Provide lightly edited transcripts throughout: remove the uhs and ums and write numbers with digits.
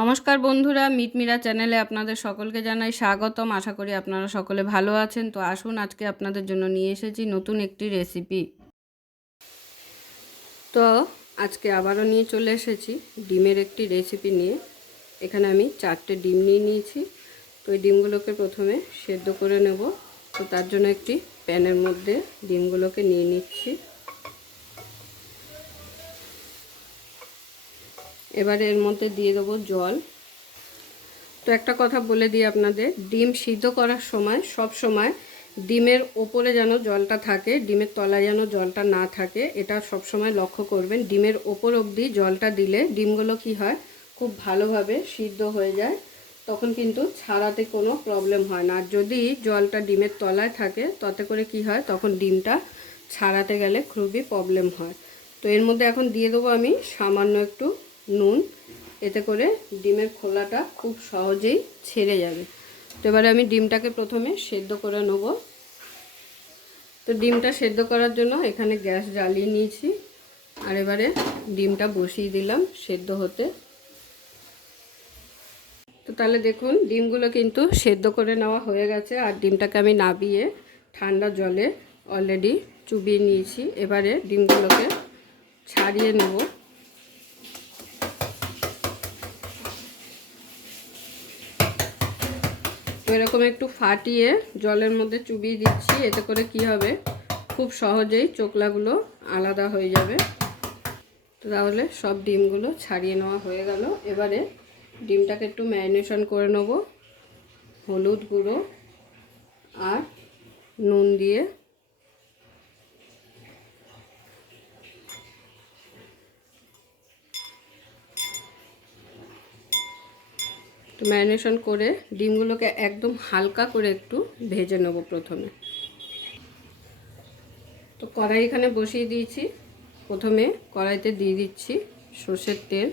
নমস্কার বন্ধুরা, মিটমিরা চ্যানেলে আপনাদের সকলকে জানাই স্বাগতম। আশা করি আপনারা সকলে ভালো আছেন। তো আসুন, আজকে আপনাদের জন্য নিয়ে এসেছি নতুন একটি রেসিপি। তো আজকে আবারও নিয়ে চলে এসেছি ডিমের একটি রেসিপি নিয়ে। এখানে আমি 4টে ডিম নিয়ে নিয়েছি। তো এই ডিমগুলোকে প্রথমে সেদ্ধ করে নেব। তো তার জন্য একটি প্যানের মধ্যে ডিমগুলোকে নিয়ে নিচ্ছি। এবারে এর মধ্যে দিয়ে দেবো জল। তো একটা কথা বলে দিই আপনাদের, ডিম সিদ্ধ করার সময় সব সময় ডিমের ওপরে যেন জলটা থাকে, ডিমের তলায় যেন জলটা না থাকে, এটা সব সময় লক্ষ্য করবেন। ডিমের ওপর অবধি জলটা দিলে ডিমগুলো কি হয়, খুব ভালোভাবে সিদ্ধ হয়ে যায়, তখন কিন্তু ছাড়াতে কোনো প্রবলেম হয় না। আর যদি জলটা ডিমের তলায় থাকে তাতে করে কি হয়, তখন ডিমটা ছাড়াতে গেলে খুবই প্রবলেম হয়। তো এর মধ্যে এখন দিয়ে দেবো আমি সামান্য একটু নুন। এতে করে ডিমের খোলাটা খুব সহজেই ছেড়ে যাবে। তো এবারে আমি ডিমটাকে প্রথমে সেদ্ধ করে নেব। তো ডিমটা সেদ্ধ করার জন্য এখানে গ্যাস জ্বালিয়ে নিয়েছি, আর এবারে ডিমটা বসিয়ে দিলাম সেদ্ধ হতে। তো তাহলে দেখুন, ডিমগুলো কিন্তু সেদ্ধ করে নেওয়া হয়ে গেছে, আর ডিমটাকে আমি নাবিয়ে ঠান্ডা জলে অলরেডি চুবিয়ে নিয়েছি। এবারে ডিমগুলোকে ছাড়িয়ে নেব। তো এরকম একটু ফাটিয়ে জলের মধ্যে চুবিয়ে দিচ্ছি। এতে করে কি হবে, খুব সহজেই চোকলাগুলো আলাদা হয়ে যাবে। তো তাহলে সব ডিমগুলো ছাড়িয়ে নেওয়া হয়ে গেল। এবারে ডিমটাকে একটু ম্যারিনেশন করে নেব হলুদ গুঁড়ো আর নুন দিয়ে। তো ম্যারিনেশন করে ডিমগুলোকে একদম হালকা করে একটু ভেজে নেব প্রথমে। তো কড়াই এখানে বসিয়ে দিয়েছি। প্রথমে কড়াইতে দিয়ে দিচ্ছি সর্ষের তেল।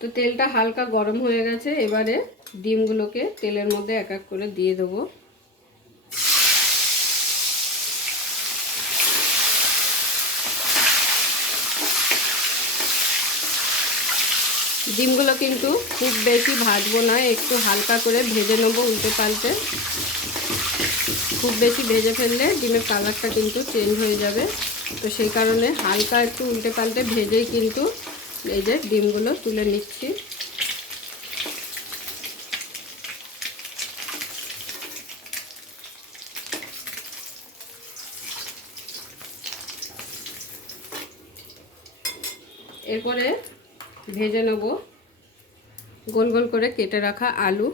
তো তেলটা হালকা গরম হয়ে গেছে। এবারে ডিমগুলোকে তেলের মধ্যে এক এক করে দিয়ে দেবো। ডিমগুলো কিন্তু খুব বেশি ভাজবো না, একটু হালকা করে ভেজে নেবো উল্টে পাল্টে। খুব বেশি ভেজে ফেললে ডিমের কালারটা কিন্তু চেঞ্জ হয়ে যাবে। তো সেই কারণে হালকা একটু উল্টে পাল্টে ভেজেই কিন্তু এই যে ডিমগুলো তুলে নিচ্ছি। এরপরে ভেজে নেব গোল গোল করে কেটে রাখা আলু।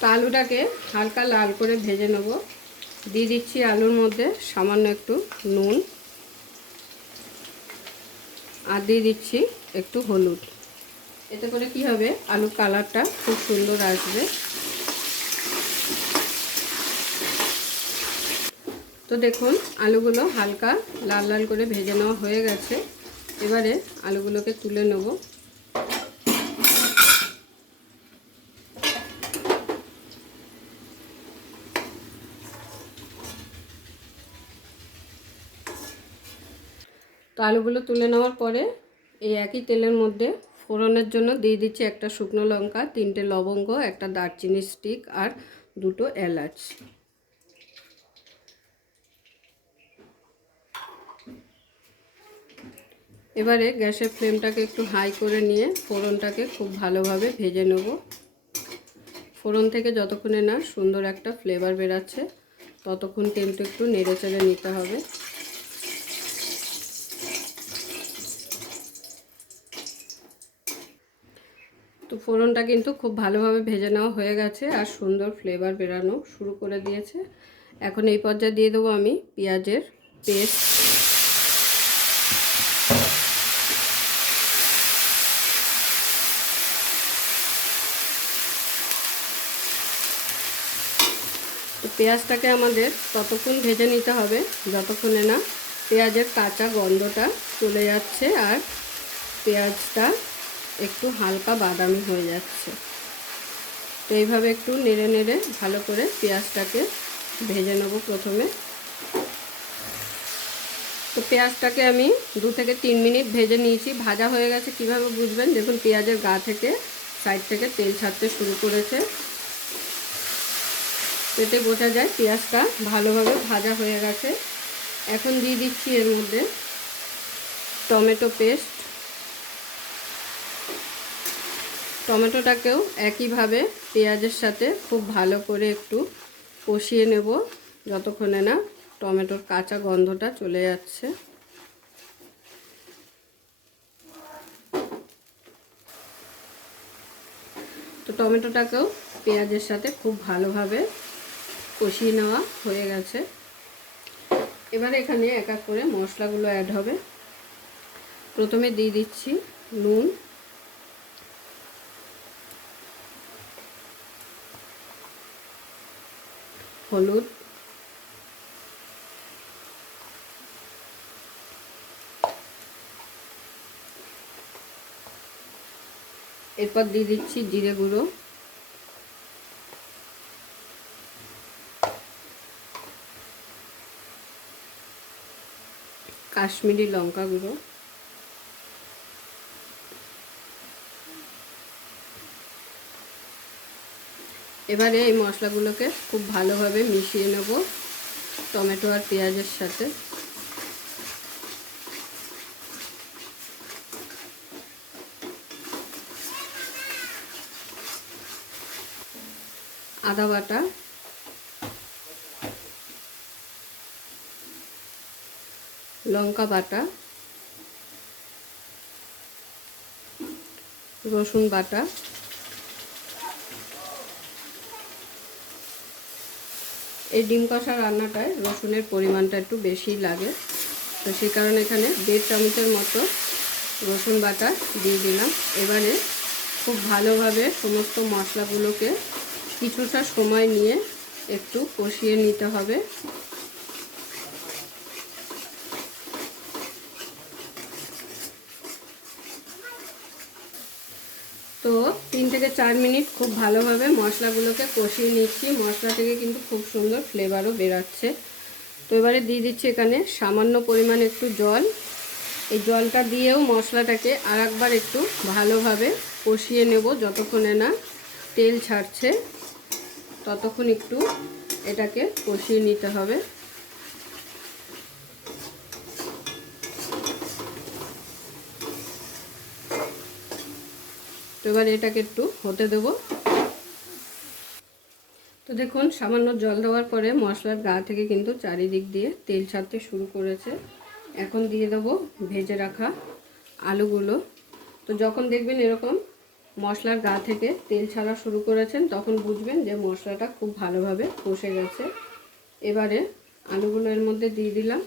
তো আলুটাকে হালকা লাল করে ভেজে নেব। দিয়ে দিচ্ছি আলুর মধ্যে সামান্য একটু নুন, আর দিয়ে দিচ্ছি একটু হলুদ। এতে করে কি হবে, আলুর কালারটা খুব সুন্দর আসবে। তো দেখুন, আলুগুলো হালকা লাল লাল করে ভেজে নেওয়া হয়ে গেছে। এবারে আলুগুলোকে তুলে নেব। তো আলুগুলো তুলে নেওয়ার পরে এই একই তেলের মধ্যে ফোড়নের জন্য দিয়ে দিচ্ছি একটা শুকনো লঙ্কা, 3টে লবঙ্গ, একটা দারচিনি স্টিক আর 2টো এলাচ। এবারে গ্যাসের ফ্লেমটাকে একটু হাই করে নিয়ে ফোড়নটাকে খুব ভালোভাবে ভেজে নেব। ফোড়ন থেকে যতক্ষণে না সুন্দর একটা ফ্লেভার বেরাচ্ছে ততক্ষণ কিন্তু একটু নেড়ে চেড়ে নিতে হবে। তো ফোড়নটা কিন্তু খুব ভালোভাবে ভেজে নেওয়া হয়ে গেছে আর সুন্দর ফ্লেভার বেরানো শুরু করে দিয়েছে। এখন এই পর্যায়ে দিয়ে দেবো আমি পেঁয়াজের পেস্ট। তো পেঁয়াজটাকে আমাদের ততক্ষণ ভেজে নিতে হবে যতক্ষণে না পেঁয়াজের কাঁচা গন্ধটা চলে যাচ্ছে আর পেঁয়াজটা একটু হালকা বাদামি হয়ে যাচ্ছে। তো এইভাবে একটু নেড়ে নেড়ে ভালো করে পেঁয়াজটাকে ভেজে নেব প্রথমে। তো পেঁয়াজটাকে আমি 2 থেকে 3 মিনিট ভেজে নিয়েছি। ভাজা হয়ে গেছে কিভাবে বুঝবেন, দেখুন পেঁয়াজের গা থেকে সাইড থেকে তেল ছাড়তে শুরু করেছে। এতে বোঝা যায় পেঁয়াজটা ভালোভাবে ভাজা হয়ে গেছে। এখন দিয়ে দিচ্ছি এর মধ্যে টমেটো পেস্ট। টমেটোটাকেও একইভাবে পেঁয়াজের সাথে খুব ভালো করে একটু কষিয়ে নেব যতক্ষণে না টমেটোর কাঁচা গন্ধটা চলে যাচ্ছে। তো টমেটোটাকেও পেঁয়াজের সাথে খুব ভালোভাবে কষিয়ে নেওয়া হয়ে গেছে। এবারে এখানে এক এক করে মশলাগুলো অ্যাড হবে। প্রথমে দিয়ে দিচ্ছি নুন, হলুদ, এরপর দিয়ে দিচ্ছি জিরে গুঁড়ো, কাশ্মীরি লঙ্কা গুঁড়ো, এবারে এই মশলাগুলোকে খুব ভালোভাবে মিশিয়ে নেব টমেটো আর পেঁয়াজের সাথে। আদা বাটা, লঙ্কা বাটা, রসুন বাটা, এই ডিম কষা রান্নাটায় রসুনের পরিমাণটা একটু বেশি লাগে, তো সেই কারণে এখানে 1.5 চামচের মতো রসুন বাটা দিয়ে দিলাম। এবারে খুব ভালোভাবে সমস্ত মশলাগুলোকে কিছুটা সময় নিয়ে একটু কষিয়ে নিতে হবে। তো 3 থেকে 4 মিনিট খুব ভালোভাবে মশলাগুলোকে কষিয়ে নিচ্ছি। মশলা থেকে কিন্তু খুব সুন্দর ফ্লেভারও বেরাচ্ছে। তো এবারে দিয়ে দিচ্ছি এখানে সামান্য পরিমাণ একটু জল। এই জলটা দিয়েও মশলাটাকে আরেকবার একটু ভালোভাবে কষিয়ে নেব যতক্ষণে না তেল ছাড়ছে, ততক্ষণ একটু এটাকে কষিয়ে নিতে হবে। তো এবার এটাকে একটু হতে দেব। তো দেখুন সামান্য জল দেওয়ার পরে মশলার গা থেকে কিন্তু চারিদিক দিয়ে তেল ছাড়তে শুরু করেছে। এখন দিয়ে দেবো ভেজে রাখা আলুগুলো। তো যখন দেখবেন এরকম মশলার গা থেকে তেল ছাড়া শুরু করেছেন তখন বুঝবেন যে মশলাটা খুব ভালোভাবে কষে গেছে। এবারে আলুগুলো এর মধ্যে দিয়ে দিলাম।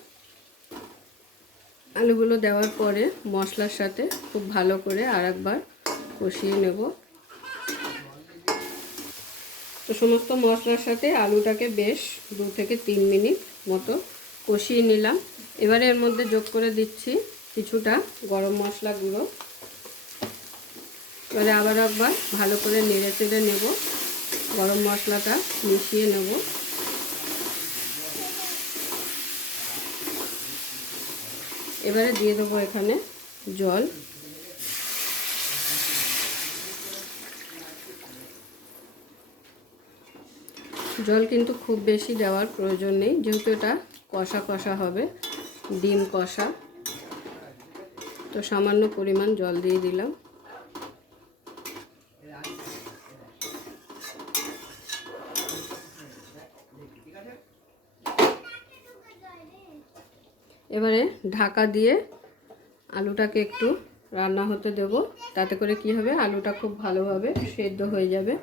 আলুগুলো দেওয়ার পরে মশলার সাথে খুব ভালো করে আরেকবার কষিয়ে নেব। তো সমস্ত মশলার সাথে আলুটাকে বেশ 2 থেকে 3 মিনিট মতো কষিয়ে নিলাম। এবারে এর মধ্যে যোগ করে দিচ্ছি কিছুটা গরম মশলা গুঁড়ো। এবারে আবার একবার ভালো করে নেড়ে চেড়ে নেব, গরম মশলাটা মিশিয়ে নেব। এবারে দিয়ে দেবো এখানে জল। জল কিন্তু খুব বেশি দেওয়ার প্রয়োজন নেই, যেহেতু এটা কষা কষা হবে, ডিম কষা। তো সামান্য পরিমাণ জল দিয়ে দিলাম। এবারে ঢাকা দিয়ে আলুটাকে একটু রান্না হতে দেব, তাতে করে কি হবে আলুটা খুব ভালোভাবে সেদ্ধ হয়ে যাবে।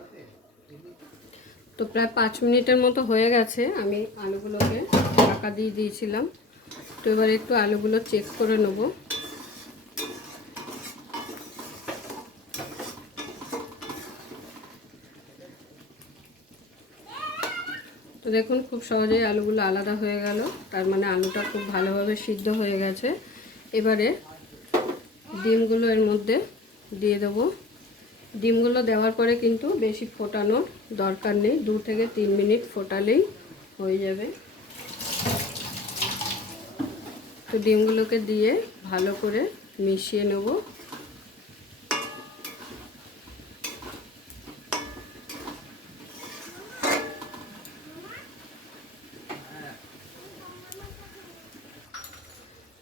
তো প্রায় 5 মিনিটের মতো হয়ে গেছে, আমি আলুগুলোকে ঢাকা দিয়ে দিয়েছিলাম। তো এবারে একটু আলুগুলো চেক করে নেব। তো দেখুন খুব সহজেই আলুগুলো আলাদা হয়ে গেল, তার মানে আলুটা খুব ভালোভাবে সিদ্ধ হয়ে গেছে। এবারে ডিমগুলো এর মধ্যে দিয়ে দেবো। ডিমগুলো দেওয়ার পরে কিন্তু বেশি ফোটানোর দরকার নেই, 2 থেকে 3 মিনিট ফোটালেই হয়ে যাবে। তো ডিমগুলোকে দিয়ে ভালো করে মিশিয়ে নেব।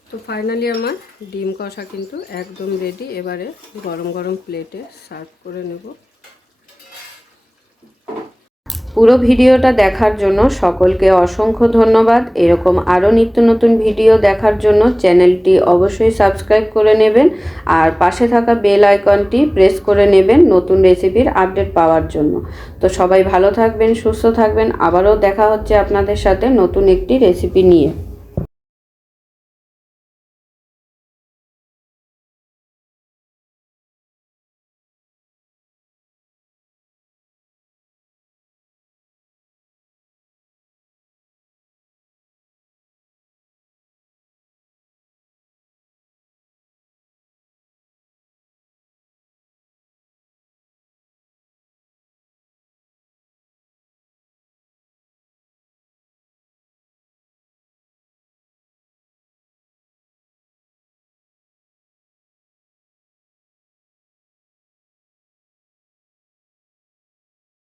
তো ফাইনালি আমার ডিম কষা কিন্তু একদম রেডি। এবারে গরম গরম প্লেটে সার্ভ করে নেব। পুরো ভিডিওটা দেখার জন্য সকলকে অসংখ্য ধন্যবাদ। এরকম আরও নিত্য নতুন ভিডিও দেখার জন্য চ্যানেলটি অবশ্যই সাবস্ক্রাইব করে নেবেন আর পাশে থাকা বেল আইকনটি প্রেস করে নেবেন নতুন রেসিপির আপডেট পাওয়ার জন্য। তো সবাই ভালো থাকবেন, সুস্থ থাকবেন। আবারও দেখা হচ্ছে আপনাদের সাথে নতুন একটি রেসিপি নিয়ে।